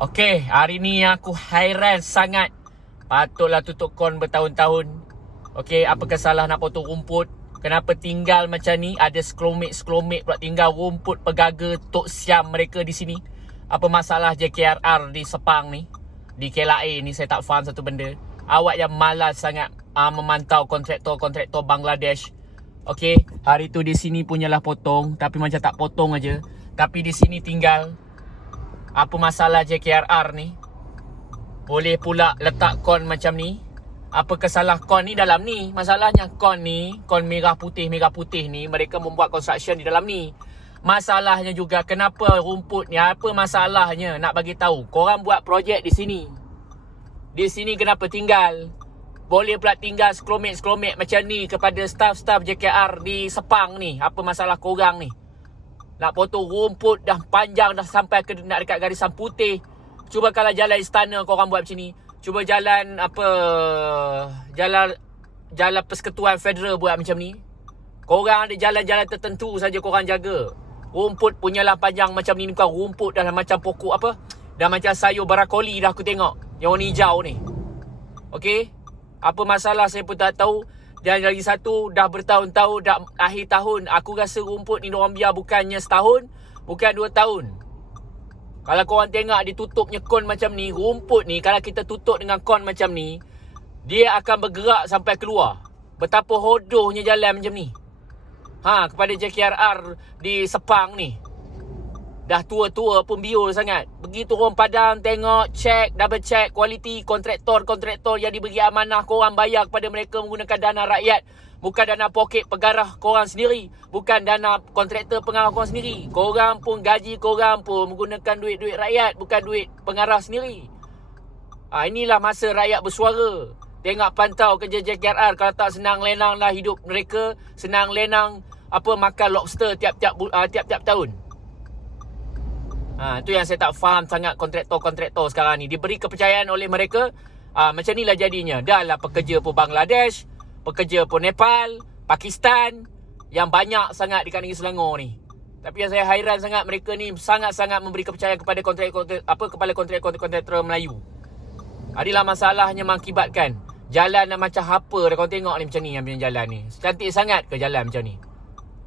Okey, hari ni aku hairan sangat. Patutlah tutup kon bertahun-tahun. Okey, apa kesalah nak potong rumput? Kenapa tinggal macam ni? Ada sekelomit-sekelomit pula tinggal rumput pegaga tok siam mereka di sini. Apa masalah JKRR di Sepang ni? Di KLA ni saya tak faham satu benda. Awak yang malas sangat uh, memantau kontraktor-kontraktor Bangladesh. Okey, hari tu di sini punyalah potong tapi macam tak potong aja. Tapi di sini tinggal apa masalah JKRR ni? Boleh pula letak kon macam ni? Apa kesalah kon ni dalam ni? Masalahnya kon ni, kon merah putih, merah putih ni, mereka membuat construction di dalam ni. Masalahnya juga kenapa rumput ni, apa masalahnya? Nak bagi tahu. Korang buat projek di sini. Di sini kenapa tinggal? Boleh pula tinggal sekelomit-sekelomit macam ni kepada staff-staff JKR di Sepang ni. Apa masalah korang ni? Nak potong rumput dah panjang dah sampai ke nak dekat garisan putih. Cuba kalau jalan istana korang buat macam ni. Cuba jalan apa jalan jalan persekutuan federal buat macam ni. Korang ada jalan-jalan tertentu saja korang jaga. Rumput punyalah panjang macam ni bukan rumput dah macam pokok apa? Dah macam sayur barakoli dah aku tengok. Yang warna hijau ni. Okey? Apa masalah saya pun tak tahu. Dan lagi satu, dah bertahun-tahun, dah akhir tahun. Aku rasa rumput biar bukannya setahun, bukan dua tahun. Kalau korang tengok ditutupnya kon macam ni, rumput ni kalau kita tutup dengan kon macam ni, dia akan bergerak sampai keluar. Betapa hodohnya jalan macam ni. Ha, kepada JKRR di Sepang ni. Dah tua-tua pun biol sangat. Begitu orang padang tengok, check, double check kualiti kontraktor-kontraktor yang diberi amanah korang bayar kepada mereka menggunakan dana rakyat. Bukan dana poket pegarah korang sendiri. Bukan dana kontraktor pengarah korang sendiri. Korang pun gaji korang pun menggunakan duit-duit rakyat. Bukan duit pengarah sendiri. Ha, inilah masa rakyat bersuara. Tengok pantau kerja JKRR. Kalau tak senang lenang lah hidup mereka. Senang lenang apa makan lobster tiap-tiap uh, tiap-tiap tahun. Ha, tu yang saya tak faham sangat kontraktor-kontraktor sekarang ni. Diberi kepercayaan oleh mereka. Ha, macam inilah jadinya. Dah lah pekerja pun Bangladesh. Pekerja pun Nepal. Pakistan. Yang banyak sangat di negeri Selangor ni. Tapi yang saya hairan sangat mereka ni sangat-sangat memberi kepercayaan kepada kontrak kontrak apa kepala kontrak-kontraktor Melayu. Adalah masalahnya mengakibatkan jalan yang macam apa dah kau tengok ni macam ni yang punya jalan ni. Cantik sangat ke jalan macam ni?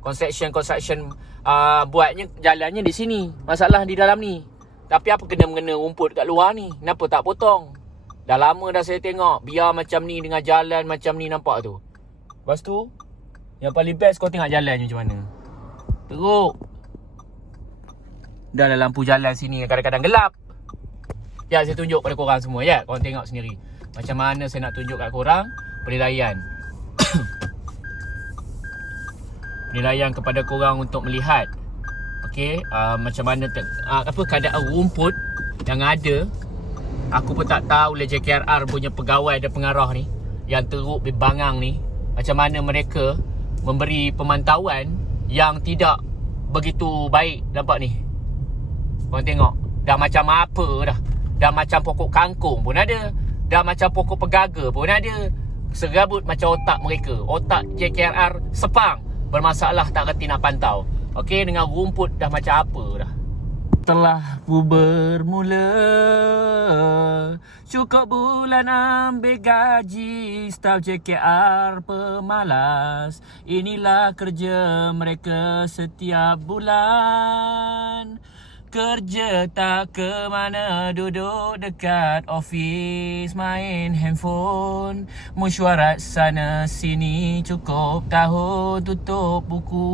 Construction construction uh, buatnya jalannya di sini. Masalah di dalam ni. Tapi apa kena mengena rumput kat luar ni? Kenapa tak potong? Dah lama dah saya tengok biar macam ni dengan jalan macam ni nampak tu. Lepas tu yang paling best kau tengok jalannya macam mana. Teruk. Dah lah lampu jalan sini kadang-kadang gelap. Ya saya tunjuk pada korang semua ya. Korang tengok sendiri. Macam mana saya nak tunjuk kat korang penilaian. Penilaian kepada korang untuk melihat. Okey uh, macam mana te- uh, apa keadaan rumput yang ada. Aku pun tak tahu le JKRR punya pegawai dan pengarah ni yang teruk berbangang ni macam mana mereka memberi pemantauan yang tidak begitu baik nampak ni? Korang tengok dah macam apa dah? Dah macam pokok kangkung pun ada. Dah macam pokok pegaga pun ada. Serabut macam otak mereka. Otak JKRR Sepang bermasalah tak reti nak pantau. Okey dengan rumput dah macam apa dah. Telah ku bermula Cukup bulan ambil gaji Staf JKR pemalas Inilah kerja mereka setiap bulan Kerja tak ke mana Duduk dekat office Main handphone. Mesyuarat sana sini Cukup tahun tutup buku.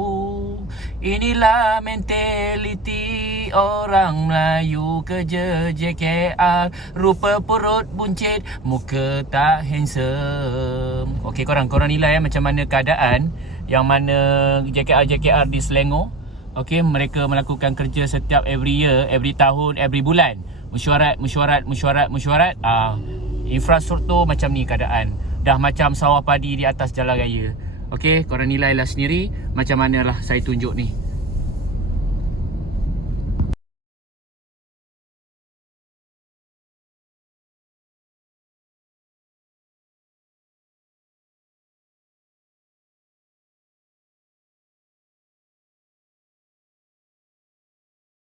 Inilah mentaliti Orang Melayu. Kerja JKR Rupa perut buncit Muka tak handsome. Okey korang, korang nilai eh, macam mana keadaan? Yang mana JKR-JKR di Selangor Okey, mereka melakukan kerja setiap every year, every tahun, every bulan. Mesyuarat, mesyuarat, mesyuarat, mesyuarat. Ah, infrastruktur macam ni keadaan. Dah macam sawah padi di atas jalan raya. Okey, korang nilailah sendiri macam manalah saya tunjuk ni.